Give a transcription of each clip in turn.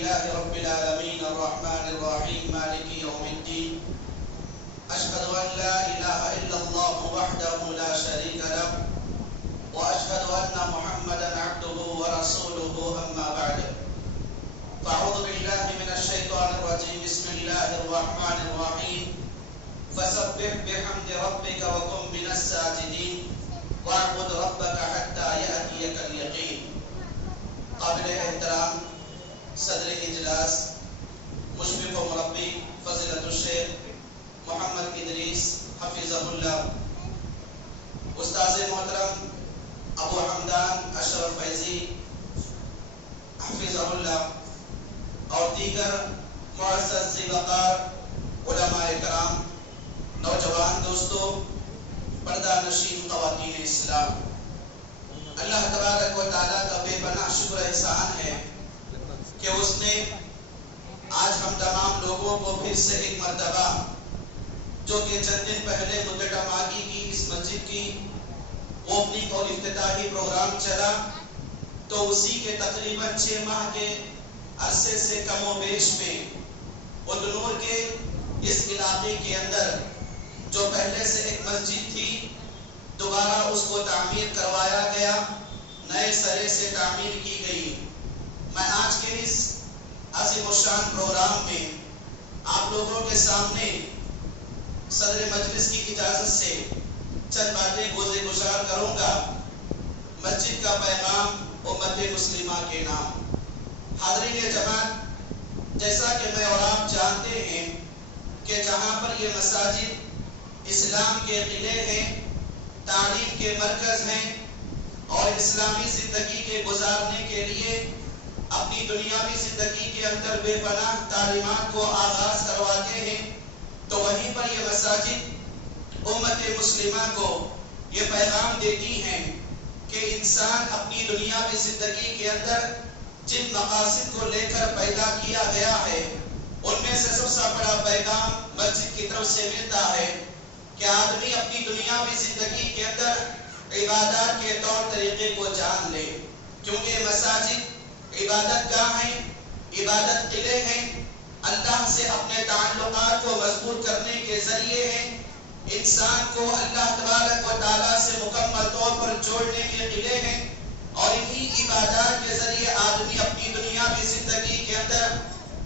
لله رب العالمين الرحمن الرحيم مالك يوم الدين أشهد أن لا إله إلا الله وحده لا شريك له وأشهد أن محمدا عبده ورسوله أما بعد فأعوذ بالله من الشيطان الرجيم بسم الله الرحمن الرحيم فسبح بحمد ربك وكن من الساجدين واعبد ربك حتى يأتيك اليقين. قابل احترام صدر اجلاس مشفق و مربی فضیلت الشیخ محمد ادریس حفظہ اللہ، استاذ محترم ابو حمدان اشرف فیضی حفظہ اللہ، اور دیگر معزز ذیوقار علماء کرام، نوجوان دوستو، پردہ نشین خواتین اسلام، اللہ تبارک و تعالیٰ کا بے پناہ شکر احسان ہے کہ اس نے آج ہم تمام لوگوں کو پھر سے ایک مرتبہ، جو کہ چند دن پہلے مدٹا ماگی کی اس مسجد کی اوپننگ اور افتتاحی پروگرام چلا، تو اسی کے تقریباً 6 ماہ کے عرصے سے کم و بیش میں ودنور کے اس علاقے کے اندر جو پہلے سے ایک مسجد تھی، دوبارہ اس کو تعمیر کروایا گیا، نئے سرے سے تعمیر کی گئی۔ میں آج کے اس عظیم الشان پروگرام میں آپ لوگوں کے سامنے صدر مجلس کی اجازت سے چند باتیں گزار کروں گا۔ مسجد کا پیغام امت مسلمہ کے نام۔ حاضرین جماعت، جیسا کہ میں اور آپ جانتے ہیں کہ جہاں پر یہ مساجد اسلام کے قلعے ہیں، تعلیم کے مرکز ہیں، اور اسلامی زندگی کے گزارنے کے لیے اپنی دنیاوی زندگی کے اندر بے پناہ تعلیمات کو آغاز کرواتے ہیں، تو وہیں پر یہ مساجد امت مسلمہ کو یہ پیغام دیتی ہیں کہ انسان اپنی دنیاوی زندگی کے اندر جن مقاصد کو لے کر پیدا کیا گیا ہے، ان میں سے سب سے بڑا پیغام مسجد کی طرف سے ملتا ہے کہ آدمی اپنی دنیاوی زندگی کے اندر عبادات کے طور طریقے کو جان لے، کیونکہ مساجد عبادت گاہ ہیں، عبادت قلعے ہیں، اللہ سے اپنے تعلقات کو مضبوط کرنے کے ذریعے ہیں، انسان کو اللہ تبارک و تعالیٰ سے مکمل طور پر جوڑنے کے قلعے ہیں، اور انہی عبادات کے ذریعے آدمی اپنی دنیاوی زندگی کے اندر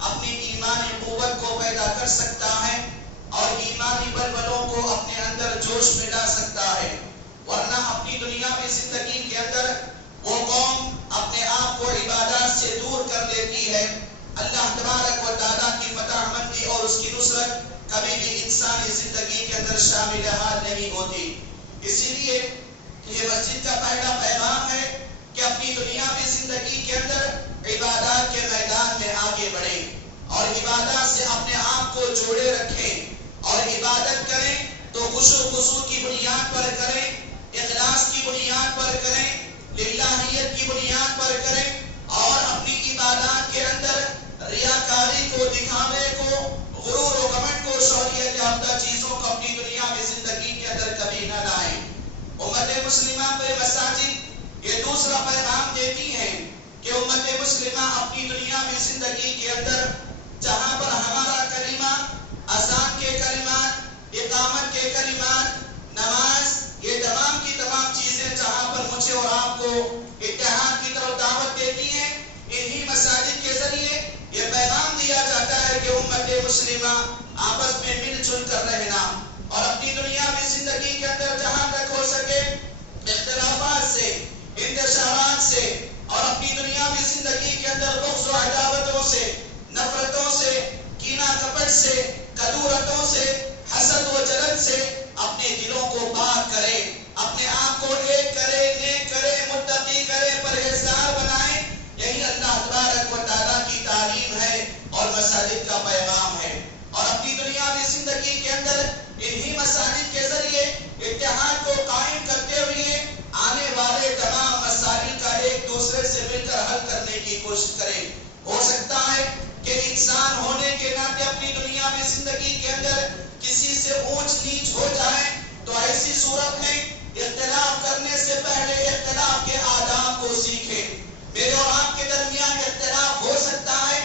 اپنی ایمانی قوت کو پیدا کر سکتا ہے اور ایمانی بلبلوں کو اپنے اندر جوش میں لا سکتا ہے، ورنہ اپنی دنیاوی زندگی کے اندر وہ قوم اپنے آپ کو عبادات سے دور کر لیتی ہے، اللہ تبارک و تعالیٰ کی فتح مندی اور اس کی نصرت کبھی بھی انسانی زندگی کے اندر شامل حال نہیں ہوتی۔ اسی لیے یہ مسجد کا پہلا پیغام ہے کہ اپنی دنیاوی زندگی کے اندر عبادات کے میدان میں آگے بڑھیں اور عبادات سے اپنے آپ کو جوڑے رکھیں، اور عبادت کریں تو خشوع و خضوع کی بنیاد پر کریں، اخلاص کی بنیاد پر کریں، للہیت کی بنیاد پر کریں، اور اپنی عبادات کے اندر ریاکاری کو، دکھاوے کو، غرور و گھمنڈ کو، شہریت یافتہ چیزوں کو اپنی دنیاوی زندگی کے اندر کبھی نہ لائیں۔ امت مسلمہ پہ مساجد یہ دوسرا پیغام دیتی ہیں کہ امت مسلمہ اپنی دنیاوی زندگی کے اندر جہاں پر ہمارا کلمہ، اذان کے کلمات، اقامت کے کلمات، نماز، یہ تمام کی تمام چیزیں جہاں پر مجھے اور آپ کو اتحاد کی طرف دعوت دیتی ہیں، انہی مساجد کے ذریعے یہ پیغام دیا جاتا ہے کہ امت مسلمہ آپس میں مل جل کر رہنا، اور اپنی دنیاوی زندگی کے اندر جہاں تک ہو سکے اختلافات سے، انتشارات سے، اور اپنی دنیاوی زندگی کے اندر بغض و عداوتوں سے، نفرتوں سے، کینہ کپٹ سے، کدورتوں سے، حسد و جلن سے اپنے دلوں کو پاک کرے، اپنے آپ کو ایک کرے، نیک کرے، متقی کرے، پرہیزگار بنائے۔ یہی اللہ تبارک و تعالیٰ کی تعلیم ہے اور مساجد کا پیغام ہے، اور اپنی دنیاوی زندگی کے اندر انہی مساجد کے ذریعے اتحاد کو قائم کرتے ہوئے آنے والے تمام مسائل کا ایک دوسرے سے مل کر حل کرنے کی کوشش کریں۔ ہو سکتا ہے کہ انسان ہونے کے ناطے اپنی دنیاوی زندگی کے اندر کسی سے اونچ نیچ ہو جائے، تو ایسی صورت میں اختلاف کرنے سے پہلے اختلاف کے آداب کو سیکھیں۔ میرے اور آپ کے درمیان اختلاف ہو سکتا ہے،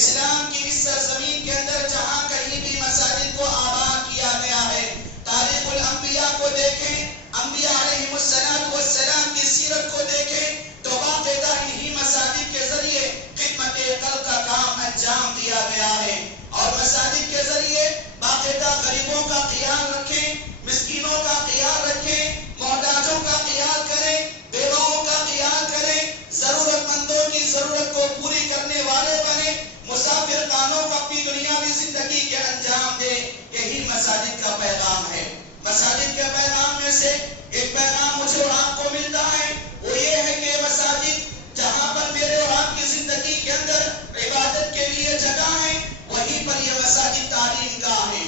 اسلام کی اس سرزمین کے اندر جہاں کہیں بھی مساجد کو آباد کیا گیا ہے، تاریخ الانبیاء کو دیکھیں، انبیاء علیہم السلام کی سیرت کو دیکھیں تو باقاعدہ انہی مساجد کے ذریعے خدمت خلق کا کام انجام دیا گیا ہے، اور مساجد کے ذریعے باقاعدہ غریبوں کا خیال رکھیں، مسکینوں کا خیال رکھیں، محتاجوں کا خیال کریں، بیواؤں کا خیال کریں، ضرورت مندوں کی ضرورت کو پوری کرنے والے بنے، مسافر خانوں کو اپنی دنیاوی زندگی کے انجام دے۔ یہی مساجد کا پیغام ہے۔ مساجد کے پیغام میں سے ایک پیغام مجھے اور آپ کو ملتا ہے، وہ یہ ہے کہ مساجد جہاں پر میرے اور آپ کی زندگی کے اندر عبادت کے لیے جگہ ہے، وہیں پر یہ مساجد تعلیم گاہ ہے۔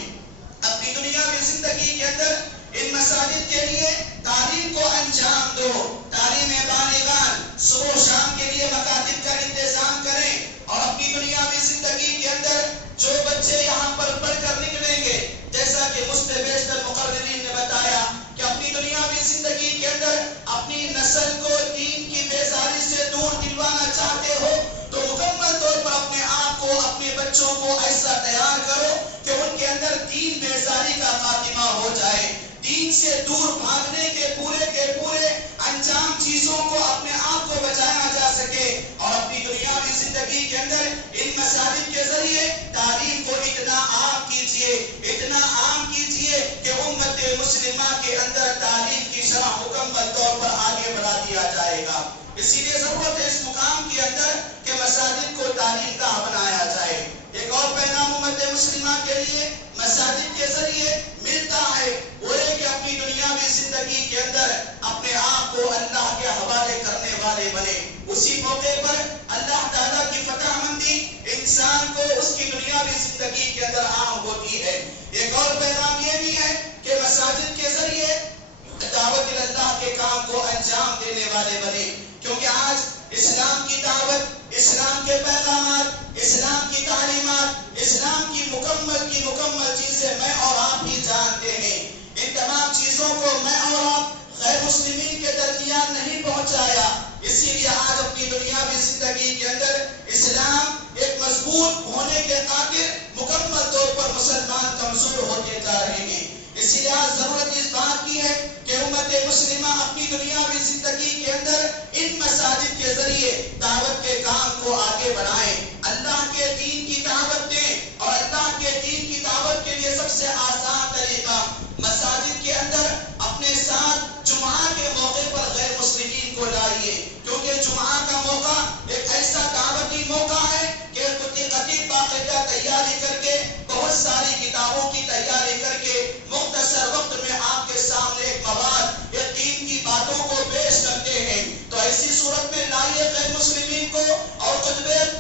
اپنی دنیاوی زندگی کے اندر ان مساجد کے لیے تعلیم کو انجام دو، تعلیم بالغان، صبح و شام کے لیے مکاتب کا انتظام کریں، اور اپنی دنیاوی زندگی کے اندر جو بچے یہاں پر پڑھ کر نکلیں گے، جیسا کہ بیشتر مقررین نے بتایا کہ اپنی دنیاوی زندگی کے اندر اپنی نسل کو دین کی بیزاری سے دور دلوانا چاہتے ہو تو مکمل طور پر اپنے آپ کو، اپنے بچوں کو ایسا تیار کرو کہ ان کے اندر دین بیزاری کا خاتمہ ہو جائے، دین سے دور بھاگنے کے پورے انجام چیزوں کو اپنے آپ کو بچایا جا سکے، اور اپنی دنیاوی زندگی کے اندر ان مساجد کے ذریعے تعلیم کو اتنا عام کیجئے کہ امت مسلمہ کے اندر تعلیم کی شرح مکمل طور پر آگے بڑھا دیا جائے گا۔ اسی لیے ضرورت ہے اس مقام کے اندر کہ مساجد کو تعلیم گاہ بنایا جائے۔ ایک اور پیغام امت مسلمہ کے لیے مساجد کے ذریعے ملتا ہے، وہ ہے کہ اپنی دنیاوی زندگی کے اندر اپنے آپ کو اللہ کے حوالے کرنے والے بنے۔ اسی موقع پر اللہ تعالیٰ کی فتح مندی انسان کو اس کی دنیاوی زندگی کے اندر عام ہوتی ہے۔ ایک اور پیغام یہ بھی ہے کہ مساجد کے ذریعے دعوت اللہ کے کام کو انجام دینے والے بنے، کیونکہ آج اسلام کی دعوت، اسلام کے پیغامات، اسلام کی تعلیمات، اسلام کی مکمل چیزیں میں اور آپ ہی جانتے ہیں۔ ان تمام چیزوں کو میں اور آپ غیر مسلمین کے درمیان نہیں پہنچایا، اسی لیے آج اپنی دنیاوی زندگی کے اندر اسلام ایک مضبوط ہونے کے خاطر مکمل طور پر مسلمان کمزور ہوتے جا رہے ہیں۔ اسی لیے آج ضرورت اس بات کی ہے کہ امت مسلمہ اپنی دنیاوی زندگی کے اندر ان مساجد کے ذریعے دعوت کے کام کو آگے بڑھائیں، اللہ کے دین کی دعوت دیں، اور اللہ کے دین کی دعوت کے لیے سب سے آسان طریقہ مساجد کے اندر اپنے ساتھ جمعہ کے موقع پر غیر مسلمین کو لائیے، کیونکہ جمعہ کا موقع ایک ایسا دعوتی موقع ہے کہ خطیب باقاعدہ تیاری کر کے، بہت ساری کتابوں کی تیاری کر کے مختصر وقت میں آپ کے سامنے ایک مواد، ایک دین کی باتوں کو پیش کرتے ہیں۔ تو ایسی صورت میں لائیے غیر مسلمین کو، اور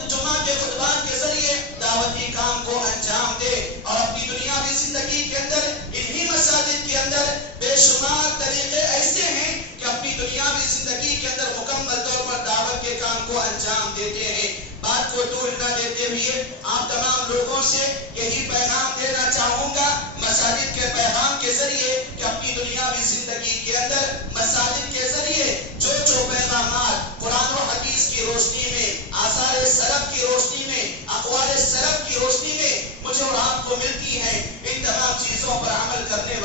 جمعہ کے خطبات کے ذریعے دعوتی کام کو انجام دے، اور اپنی دنیاوی زندگی کے اندر انہی مساجد کے اندر بے شمار طریقے ایسے ہیں کہ اپنی دنیاوی زندگی کے اندر مکمل طور پر دعوت کے کام کو انجام دیتے ہیں۔ بات کو دور نہ دیتے ہوئے آپ تمام لوگوں سے یہی پیغام دینا چاہوں گا مساجد کے پیغام کے ذریعے کہ اپنی دنیاوی زندگی کے اندر مساجد کے ذریعے جو پیغامات قرآن و حدیث کی روشنی میں، آثار سلف کی روشنی میں، اقوال سلف کی روشنی میں مجھے اور آپ کو ملتی ہیں، ان تمام چیزوں پر عمل کرنے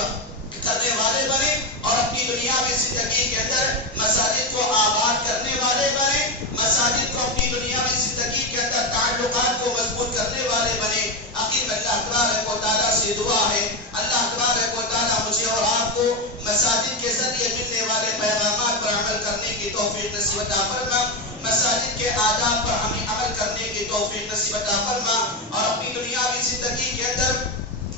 والے بنے، اور اپنی دنیاوی زندگی کے اندر مساجد کو آباد کرنے والے بنے، مساجد کو اپنی دنیاوی زندگی کے اندر تعلقات کو مضبوط کرنے والے بنے۔ آخر اللہ تبارک و تعالیٰ سے دعا ہے، اللہ تبارک و تعالیٰ مجھے اور آپ کو مساجد کے ذریعے ملنے والے پیغامات پر عمل کرنے کی توفیق نصیب عطا فرما، مساجد کے آداب پر ہمیں عمل کرنے کی توفیق نصیب عطا فرما، اور اپنی دنیاوی زندگی کے اندر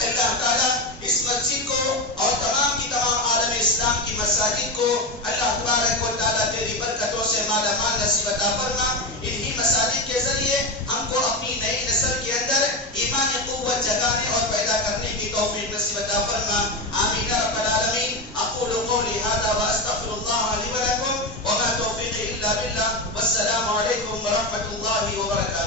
اللہ تعالیٰ اس مسجد کو اور تمام کی تمام عالم اسلام کی مساجد کو اللہ تبارک و تعالیٰ تیری برکتوں سے مالا مال نصیب عطا فرما۔ انہی مساجد کے ذریعے ہم کو اپنی نئی نسل کے اندر ایمانی قوت جگانے اور پیدا کرنے کی توفیق نصیب عطا فرما۔ آمین رب العالمین۔ اقول قولی هذا واستغفر الله لي ولكم وما توفيقي الا بالله والسلام عليكم ورحمة الله وبركاته۔